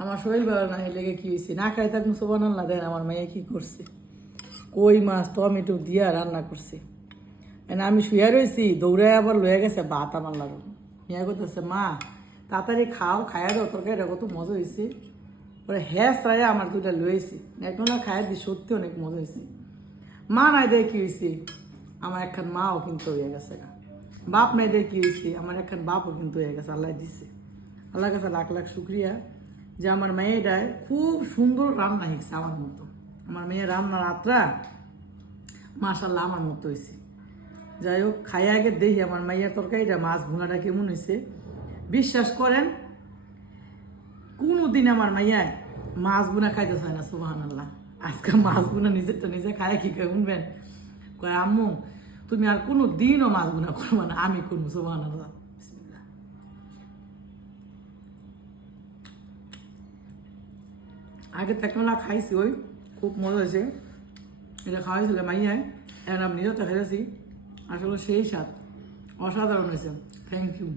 আমার শরীর ভালো না লেগে কি হয়েছে না খাই থাকুন সুবহানাল্লাহ দেন আমার মেয়ে কি করছে কই মাছ টমেটো দিয়া রান্না করছে আমি শুয়ে রয়েছি দৌড়ায় আবার লয়ে গেছে ভাত আমার লাগো মেয়ে করতেছে মা তাড়াতাড়ি খাও খাইয়া দাও তরকারিটা কত মজা হয়েছে পরে হ্যাঁ সারা আমার দুইটা লয়েছি একটু না খাইয়া দিই সত্যি অনেক মজা হয়েছে মা নাই দেয় কি হয়েছে আমার একখান মাও কিন্তু হয়ে গেছে বাপ নাই দেয় কি হয়েছে আমার একখান বাপও কিন্তু হয়ে গেছে আল্লাহ দিছে আল্লাহর কাছে লাখ লাখ শুক্রিয়া যে আমার মেয়েটায় খুব সুন্দর রান্না শিখছে আমার মতো আমার মেয়ে রান্নার আত্রা মাশাল্লাহ আমার মতো হয়েছে যাই হোক খাইয়া আগে দেখি আমার মাইয়ার তরকারিটা মাছ ভুনাটা কেমন হয়েছে বিশ্বাস করেন কোনোদিন আমার মাইয়ায় মাছ বুনা খাইতে চায় না সুবহানাল্লাহ আজকে মাছ বুনা নিজেরটা নিজে খায় কি কয় শুনবেন কয় আম্মু তুমি আর কোনো দিনও মাছ বুনা করবো না আমি করবো সুবহানাল্লাহ আগে তেকলা খাইছি ওই খুব মজা হয়েছে এটা খাওয়াইছিল মাইয়ায় এখন আমি নিজেও তো খাইছি আসলে সেই স্বাদ অসাধারণ হয়েছে থ্যাংক ইউ